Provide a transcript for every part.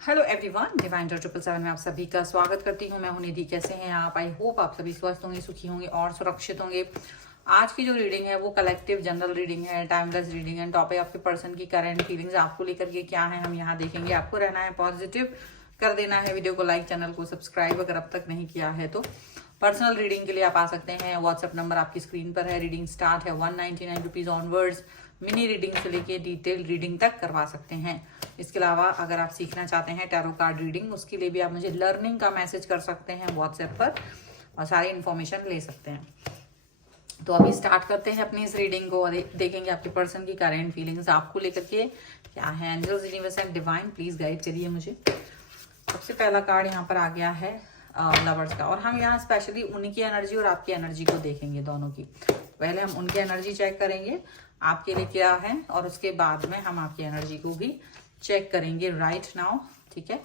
Hello everyone, divine 777 में आप सभी का स्वागत करती हूँ। मैं हूं निधि। कैसे हैं आप? आई होप आप सभी स्वस्थ होंगे, सुखी होंगे और सुरक्षित होंगे। आज की जो रीडिंग है वो कलेक्टिव जनरल रीडिंग है, टाइमलेस रीडिंग है। टॉपिक आपके पर्सन की करंट फीलिंग्स आपको लेकर के क्या है हम यहाँ देखेंगे। आपको रहना है पॉजिटिव, कर देना है वीडियो को लाइक, चैनल को सब्सक्राइब अगर अब तक नहीं किया है तो। पर्सनल रीडिंग के लिए आप आ सकते हैं। व्हाट्सएप नंबर आपकी स्क्रीन पर है। रीडिंग स्टार्ट है 199 रुपीज ऑनवर्ड्स। मिनी रीडिंग से लेके डिटेल रीडिंग तक करवा सकते हैं। इसके अलावा अगर आप सीखना चाहते हैं टैरो कार्ड रीडिंग, उसके लिए भी आप मुझे लर्निंग का मैसेज कर सकते हैं व्हाट्सएप पर और सारी इन्फॉर्मेशन ले सकते हैं। तो अभी स्टार्ट करते हैं अपनी इस रीडिंग को और देखेंगे आपके पर्सन की करेंट फीलिंग्स आपको लेकर के क्या है। Angels, universe and divine please guide करिए मुझे। सबसे पहला कार्ड यहाँ पर आ गया है लवर्स का, और हम यहाँ स्पेशली उनकी एनर्जी और आपकी एनर्जी को देखेंगे, दोनों की। पहले हम उनकी एनर्जी चेक करेंगे आपके लिए क्या है, और उसके बाद में हम आपकी एनर्जी को भी चेक करेंगे राइट नाउ। ठीक है।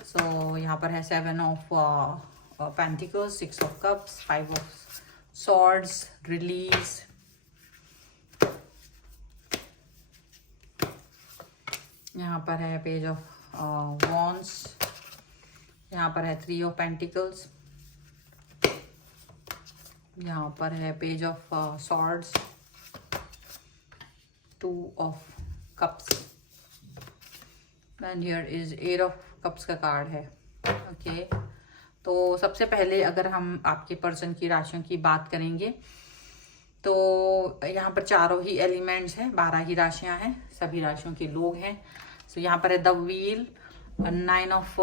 सो यहाँ पर है 7 of pentacles, 6 of cups, 5 of swords, release. यहाँ पर है पेज ऑफ वॉन्ड्स। यहाँ पर है 3 ऑफ पेंटिकल्स। यहाँ पर है page of swords, 2 of cups and here is 8 of cups का कार्ड है। ओके तो सबसे पहले अगर हम आपके पर्सन की राशियों की बात करेंगे तो यहाँ पर चारों ही एलिमेंट्स हैं, 12 ही राशियां हैं, सभी राशियों के लोग हैं। सो यहाँ पर है the wheel, 9 of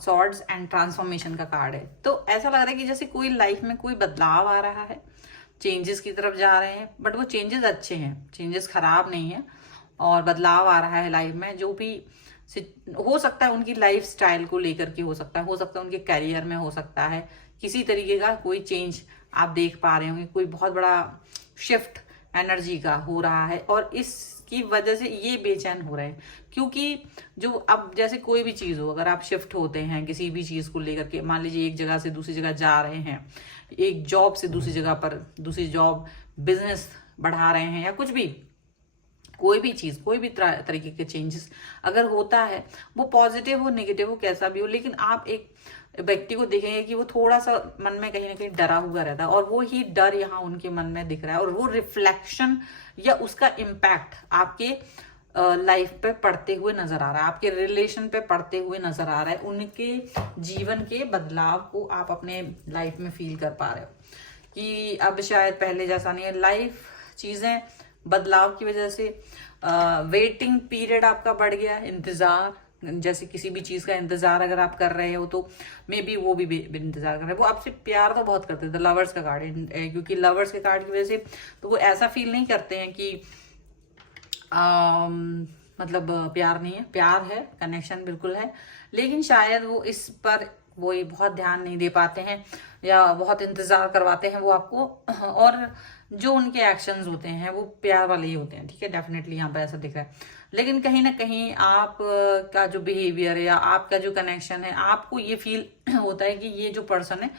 swords and transformation का कार्ड है। तो ऐसा लग रहा है कि जैसे कोई लाइफ में कोई बदलाव आ रहा है, चेंजेस की तरफ जा रहे हैं, बट वो चेंजेस अच्छे हैं, चेंजेस खराब नहीं है, और बदलाव आ रहा है लाइफ में। जो भी हो सकता है उनकी लाइफ स्टाइल को लेकर के, हो सकता है उनके करियर में, हो सकता है किसी तरीके का कोई चेंज आप देख पा रहे होंगे। कोई बहुत बड़ा शिफ्ट एनर्जी का हो रहा है और इसकी वजह से ये बेचैन हो रहे हैं, क्योंकि जो अब जैसे कोई भी चीज हो, अगर आप शिफ्ट होते हैं किसी भी चीज को लेकर के, मान लीजिए एक जगह से दूसरी जगह जा रहे हैं, एक जॉब से दूसरी जगह पर, दूसरी जॉब, बिजनेस बढ़ा रहे हैं, या कुछ भी, कोई भी चीज, कोई भी तरीके के चेंजेस अगर होता है, वो पॉजिटिव हो नेगेटिव हो कैसा भी हो, लेकिन आप एक व्यक्ति को देखेंगे कि वो थोड़ा सा मन में कहीं ना कहीं डरा हुआ रहता है, और वो ही डर यहाँ उनके मन में दिख रहा है, और वो रिफ्लेक्शन या उसका इम्पैक्ट आपके लाइफ पे पड़ते हुए नजर आ रहा है, आपके रिलेशन पे पड़ते हुए नजर आ रहा है। उनके जीवन के बदलाव को आप अपने लाइफ में फील कर पा रहे हो कि अब शायद पहले जैसा नहीं है। लाइफ चीजें बदलाव की वजह से वेटिंग पीरियड आपका बढ़ गया है, इंतजार, जैसे किसी भी चीज का इंतजार अगर आप कर रहे हो तो मे बी वो भी इंतजार कर रहे हैं। वो आपसे प्यार तो बहुत करते थे, लवर्स का कार्ड है, क्योंकि लवर्स के कार्ड की वजह से तो वो ऐसा फील नहीं करते हैं कि मतलब प्यार नहीं है, प्यार है, कनेक्शन बिल्कुल है, लेकिन शायद वो इस पर वो बहुत ध्यान नहीं दे पाते हैं या बहुत इंतजार करवाते हैं वो आपको, और जो उनके एक्शंस होते हैं वो प्यार वाले ही होते हैं। ठीक है, डेफिनेटली यहाँ पर ऐसा दिख रहा है, लेकिन कहीं ना कहीं आप का जो बिहेवियर है या आपका जो कनेक्शन है, आपको ये फील होता है कि ये जो पर्सन है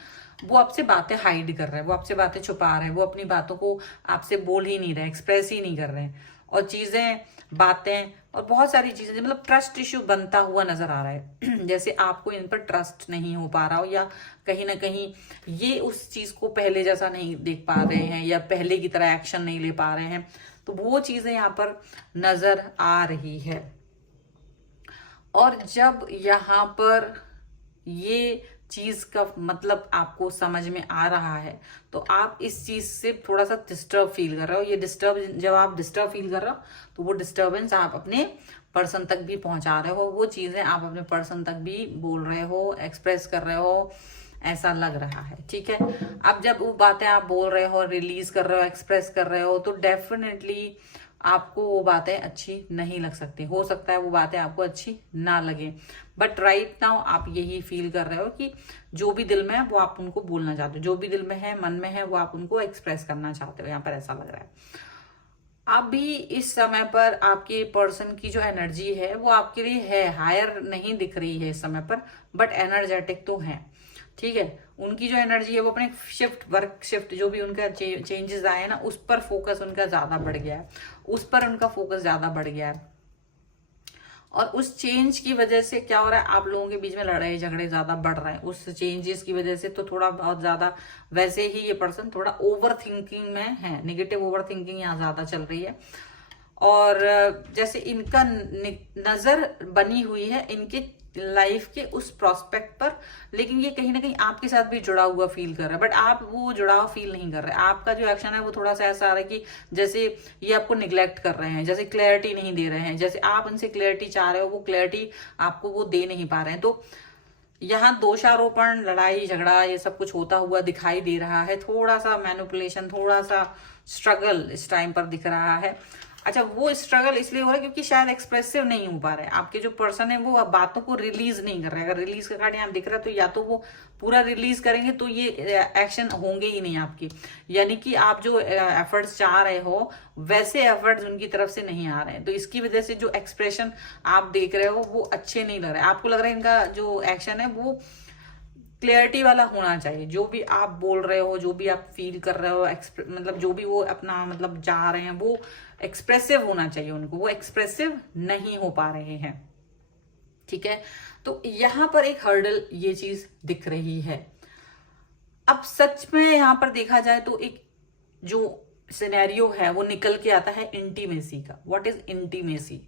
वो आपसे बातें हाइड कर रहे हैं, वो आपसे बातें छुपा रहे हैं, वो अपनी बातों को आपसे बोल ही नहीं रहे, एक्सप्रेस ही नहीं कर रहे हैं, और चीजें, बातें और बहुत सारी चीजें, मतलब ट्रस्ट इश्यू बनता हुआ नजर आ रहा है। जैसे आपको इन पर ट्रस्ट नहीं हो पा रहा हो, या कहीं ना कहीं ये उस चीज को पहले जैसा नहीं देख पा रहे हैं, या पहले की तरह एक्शन नहीं ले पा रहे हैं, तो वो चीजें यहाँ पर नजर आ रही है। और जब यहाँ पर ये चीज का मतलब आपको समझ में आ रहा है, तो आप इस चीज से थोड़ा सा डिस्टर्ब फील कर रहे हो। ये डिस्टर्ब, जब आप डिस्टर्ब फील कर रहे हो तो वो डिस्टर्बेंस आप अपने पर्सन तक भी पहुंचा रहे हो, वो चीजें आप अपने पर्सन तक भी बोल रहे हो, एक्सप्रेस कर रहे हो, ऐसा लग रहा है। ठीक है, अब जब वो बातें आप बोल रहे हो, रिलीज कर रहे हो, एक्सप्रेस कर रहे हो, तो डेफिनेटली आपको वो बातें अच्छी नहीं लग सकती। हो सकता है वो बातें आपको अच्छी ना लगे, बट राइट नाउ आप यही फील कर रहे हो कि जो भी दिल में है वो आप उनको बोलना चाहते हो, जो भी दिल में है, मन में है, वो आप उनको एक्सप्रेस करना चाहते हो। यहाँ पर ऐसा लग रहा है अभी इस समय पर आपके पर्सन की जो एनर्जी है वो आपके लिए है, हायर नहीं दिख रही है इस समय पर, बट एनर्जेटिक तो है। ठीक है, उनकी जो एनर्जी है वो अपने शिफ्ट, वर्क शिफ्ट, जो भी उनका चेंजेस आए ना, उस पर फोकस उनका ज्यादा बढ़ गया है, उस पर उनका फोकस ज्यादा बढ़ गया है। और उस चेंज की वजह से क्या हो रहा है, आप लोगों के बीच में लड़ाई झगड़े ज्यादा बढ़ रहे हैं उस चेंजेस की वजह से। तो थोड़ा बहुत ज्यादा वैसे ही ये पर्सन थोड़ा ओवर थिंकिंग में है, नेगेटिव ओवर थिंकिंग यहाँ ज्यादा चल रही है। और जैसे इनका नजर बनी हुई है इनके लाइफ के उस प्रोस्पेक्ट पर, लेकिन ये कहीं ना कहीं आपके साथ भी जुड़ा हुआ फील कर रहा है, बट आप वो जुड़ाव फील नहीं कर रहे। आपका जो एक्शन है वो थोड़ा सा ऐसा आ रहा है कि जैसे ये आपको निग्लेक्ट कर रहे हैं, जैसे क्लैरिटी नहीं दे रहे हैं, जैसे आप उनसे क्लैरिटी चाह रहे हो वो क्लैरिटी आपको वो दे नहीं पा रहे हैं। तो यहाँ दोषारोपण, लड़ाई झगड़ा ये सब कुछ होता हुआ दिखाई दे रहा है। थोड़ा सा मैनिपुलेशन, थोड़ा सा स्ट्रगल इस टाइम पर दिख रहा है। अच्छा, वो स्ट्रगल इसलिए हो रहा है क्योंकि शायद एक्सप्रेसिव नहीं हो पा रहे हैं। आपके जो पर्सन है वो अब बातों को रिलीज नहीं कर रहे हैं। अगर रिलीज का कार्ड यहाँ दिख रहा है तो या तो वो पूरा रिलीज करेंगे तो ये एक्शन होंगे ही नहीं आपकी, यानी कि आप जो एफर्ट्स चाह रहे हो वैसे एफर्ट्स उनकी तरफ से नहीं आ रहे हैं। तो इसकी वजह से जो एक्सप्रेशन आप देख रहे हो वो अच्छे नहीं लग रहे। आपको लग रहा है इनका जो एक्शन है वो क्लियरिटी वाला होना चाहिए। जो भी आप बोल रहे हो, जो भी आप फील कर रहे हो, मतलब जो भी वो अपना मतलब चाह रहे हैं वो एक्सप्रेसिव होना चाहिए उनको। वो एक्सप्रेसिव नहीं हो पा रहे हैं, ठीक है। तो यहां पर एक हर्डल ये चीज दिख रही है। अब सच में यहां पर देखा जाए तो एक जो सिनेरियो है वो निकल के आता है इंटीमेसी का। What is intimacy?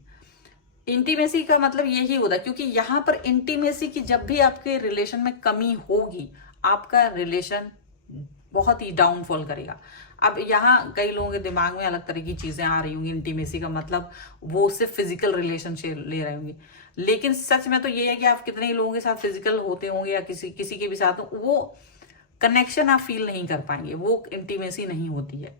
इंटीमेसी का मतलब यही होता है, क्योंकि यहां पर इंटीमेसी की जब भी आपके रिलेशन में कमी होगी आपका रिलेशन बहुत ही डाउनफॉल करेगा। अब यहाँ कई लोगों के दिमाग में अलग तरह की चीजें आ रही होंगी। इंटीमेसी का मतलब वो सिर्फ फिजिकल रिलेशनशिप ले रहे होंगे, लेकिन सच में तो ये है कि आप कितने ही लोगों के साथ फिजिकल होते होंगे या किसी के भी साथ, वो कनेक्शन आप फील नहीं कर पाएंगे, वो इंटीमेसी नहीं होती है।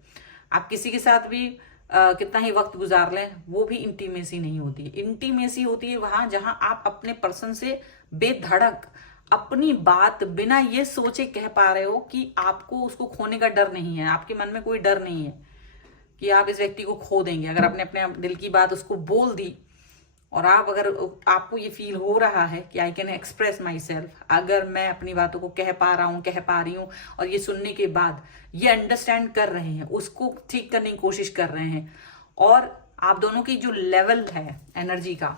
आप किसी के साथ भी कितना ही वक्त गुजार लें वो भी इंटीमेसी नहीं होती है। इंटीमेसी होती है वहां जहां आप अपने पर्सन से बेधड़क अपनी बात बिना ये सोचे कह पा रहे हो कि आपको उसको खोने का डर नहीं है। आपके मन में कोई डर नहीं है कि आप इस व्यक्ति को खो देंगे। अगर आपने अपने दिल की बात उसको बोल दी और अगर आपको ये फील हो रहा है कि I can express my self, अगर मैं अपनी बातों को कह पा रहा हूं, कह पा रही हूं, और ये सुनने के बाद ये अंडरस्टैंड कर रहे हैं, उसको ठीक करने की कोशिश कर रहे हैं, और आप दोनों की जो लेवल है एनर्जी का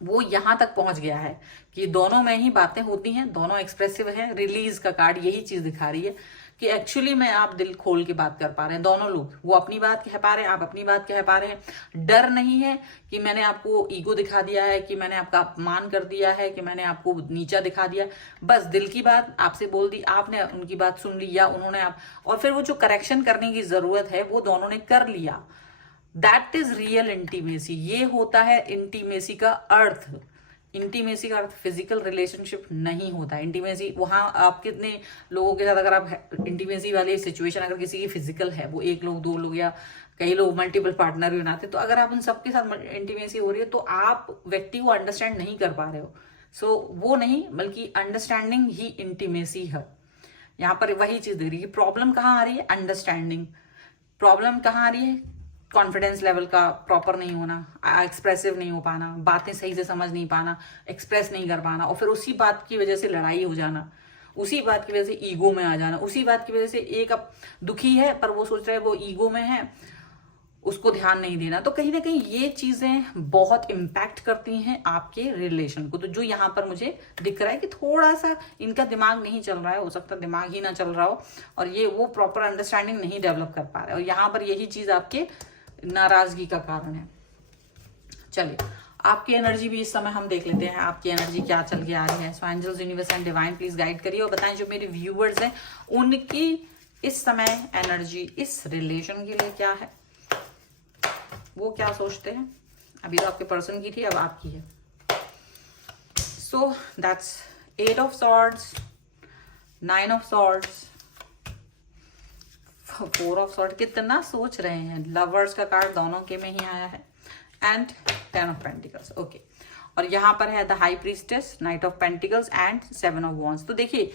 वो यहां तक पहुंच गया है कि दोनों में ही बातें होती हैं, दोनों एक्सप्रेसिव हैं। रिलीज का कार्ड यही चीज दिखा रही है कि एक्चुअली में आप दिल खोल के बात कर पा रहे हैं दोनों लोग। वो अपनी बात कह पा रहे हैं, आप अपनी बात कह पा रहे हैं। डर नहीं है कि मैंने आपको ईगो दिखा दिया है, कि मैंने आपका अपमान कर दिया है, कि मैंने आपको नीचा दिखा दिया। बस दिल की बात आपसे बोल दी, आपने उनकी बात सुन ली या उन्होंने आप, और फिर वो जो करेक्शन करने की जरूरत है वो दोनों ने कर लिया। That is real intimacy. ये होता है इंटीमेसी का अर्थ। इंटीमेसी का अर्थ फिजिकल रिलेशनशिप नहीं होता। इंटीमेसी वहां आप कितने लोगों के साथ, अगर आप इंटीमेसी वाली सिचुएशन अगर किसी की फिजिकल है, वो एक लोग, दो लोग या कई लोग मल्टीपल पार्टनर भी बनाते, तो अगर आप उन सबके साथ इंटीमेसी हो रही है तो आप व्यक्ति को अंडरस्टैंड नहीं कर पा रहे हो। सो वो नहीं, बल्कि अंडरस्टैंडिंग ही इंटीमेसी है। यहाँ पर वही चीज दिख रही है। प्रॉब्लम कहाँ आ रही है? अंडरस्टैंडिंग। प्रॉब्लम कहाँ आ रही है? कॉन्फिडेंस लेवल का प्रॉपर नहीं होना, एक्सप्रेसिव नहीं हो पाना, बातें सही से समझ नहीं पाना, एक्सप्रेस नहीं कर पाना, और फिर उसी बात की वजह से लड़ाई हो जाना, उसी बात की वजह से ईगो में आ जाना, उसी बात की वजह से एक अब दुखी है पर वो सोच रहा है वो ईगो में है, उसको ध्यान नहीं देना। तो कहीं ना कहीं ये चीजें बहुत इम्पैक्ट करती हैं आपके रिलेशन को। तो जो यहाँ पर मुझे दिख रहा है कि थोड़ा सा इनका दिमाग नहीं चल रहा है, हो सकता है दिमाग ही ना चल रहा हो, और ये वो प्रॉपर अंडरस्टैंडिंग नहीं डेवलप कर पा रहे, और यहाँ पर यही चीज आपके नाराजगी का कारण है। चलिए आपकी एनर्जी भी इस समय हम देख लेते हैं, आपकी एनर्जी क्या चल के आ रही है। So angels, universe and divine please guide करिए और बताएं जो मेरे व्यूअर्स हैं उनकी इस समय एनर्जी इस रिलेशन के लिए क्या है, वो क्या सोचते हैं। अभी तो आपके पर्सन की थी, अब आपकी है। So that's 8 of swords, 9 of swords, 4 of sword. कितना सोच रहे हैं। लवर्स का कार्ड दोनों के में ही आया है, एंड 10 ऑफ पेंटिकल्स। ओके, और यहाँ पर है the high priestess, night of pentacles and 7 of wands. तो देखिए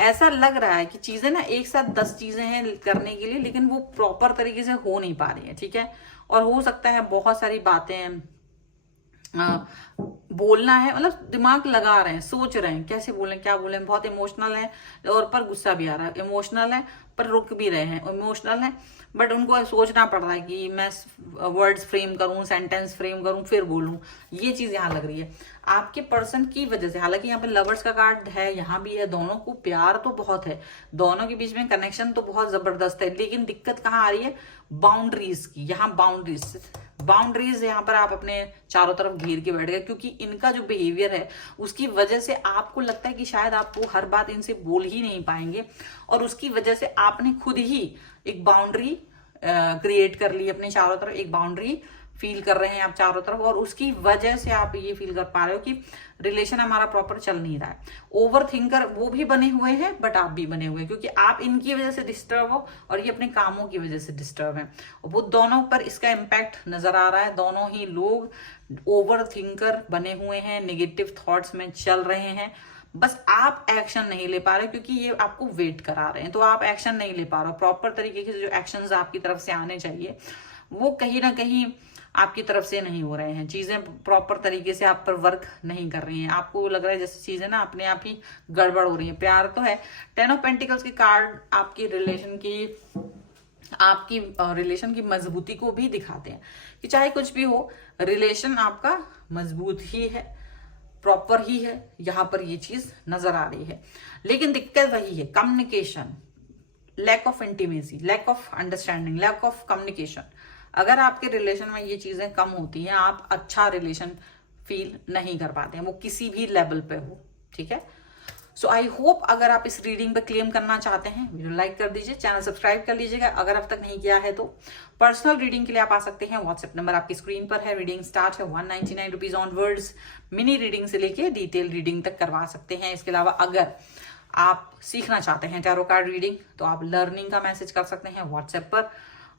ऐसा लग रहा है कि चीजें ना एक साथ 10 चीजें हैं करने के लिए, लेकिन वो प्रॉपर तरीके से हो नहीं पा रही है, ठीक है। और हो सकता है बहुत सारी बातें बोलना है, मतलब दिमाग लगा रहे हैं, सोच रहे हैं कैसे बोलें, क्या बोलें, बहुत इमोशनल है और पर गुस्सा भी आ रहा है, इमोशनल है पर रुक भी रहे हैं, इमोशनल है बट उनको सोचना पड़ रहा है कि मैं वर्ड्स फ्रेम करूं, सेंटेंस फ्रेम करूं, फिर बोलूं। ये चीज यहाँ लग रही है आपके पर्सन की वजह से। हालांकि यहाँ पे लवर्स का कार्ड है, यहाँ भी है, दोनों को प्यार तो बहुत है, दोनों के बीच में कनेक्शन तो बहुत जबरदस्त है, लेकिन दिक्कत कहाँ आ रही है, बाउंड्रीज की। यहाँ बाउंड्रीज यहाँ पर आप अपने चारों तरफ घेर के बैठ गए, क्योंकि इनका जो बिहेवियर है उसकी वजह से आपको लगता है कि शायद आप वो हर बात इनसे बोल ही नहीं पाएंगे, और उसकी वजह से आपने खुद ही एक बाउंड्री क्रिएट कर ली अपने चारों तरफ, एक बाउंड्री फील कर रहे हैं आप चारों तरफ, और उसकी वजह से आप ये फील कर पा रहे हो कि रिलेशन हमारा प्रॉपर चल नहीं रहा है। ओवर थिंकर वो भी बने हुए हैं बट आप भी बने हुए हैं, क्योंकि आप इनकी वजह से डिस्टर्ब हो और ये अपने कामों की वजह से डिस्टर्ब है। वो दोनों पर इसका इम्पैक्ट नजर आ रहा है, दोनों ही लोग ओवर थिंकर बने हुए हैं, नेगेटिव थॉट्स में चल रहे हैं। बस आप एक्शन नहीं ले पा रहे, क्योंकि ये आपको वेट करा रहे हैं, तो आप एक्शन नहीं ले पा रहे। प्रॉपर तरीके से जो एक्शंस आपकी तरफ से आने चाहिए वो कहीं ना कहीं आपकी तरफ से नहीं हो रहे हैं, चीजें प्रॉपर तरीके से आप पर वर्क नहीं कर रही हैं। आपको लग रहा है जैसे चीजें ना अपने आप ही गड़बड़ हो रही है। प्यार तो है, 10 ऑफ पेंटिकल्स के कार्ड आपकी रिलेशन की मजबूती को भी दिखाते हैं कि चाहे कुछ भी हो, रिलेशन आपका मजबूत ही है, प्रॉपर ही है, यहां पर ये चीज नजर आ रही है। लेकिन दिक्कत वही है, communication, lack of intimacy, lack of understanding, lack of communication. अगर आपके रिलेशन में ये चीजें कम होती हैं, आप अच्छा रिलेशन फील नहीं कर पाते हैं, वो किसी भी लेवल पे हो, ठीक है। सो आई होप अगर आप इस रीडिंग पे क्लेम करना चाहते हैं, वीडियो लाइक कर दीजिए, चैनल सब्सक्राइब कर लीजिएगा अगर अब तक नहीं किया है तो। पर्सनल रीडिंग के लिए आप आ सकते हैं, व्हाट्सएप नंबर आपकी स्क्रीन पर है। रीडिंग स्टार्ट है 199 रुपीज ऑनवर्ड्स। मिनी रीडिंग से लेके डिटेल रीडिंग तक करवा सकते हैं। इसके अलावा अगर आप सीखना चाहते हैं टैरो कार्ड रीडिंग तो आप लर्निंग का मैसेज कर सकते हैं व्हाट्सएप पर,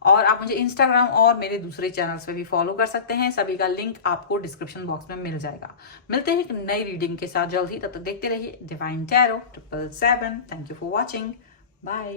और आप मुझे इंस्टाग्राम और मेरे दूसरे चैनल्स पे भी फॉलो कर सकते हैं। सभी का लिंक आपको डिस्क्रिप्शन बॉक्स में मिल जाएगा। मिलते हैं एक नई रीडिंग के साथ जल्द ही, तब तक देखते रहिए divine tarot 777। Thank you for watching, bye.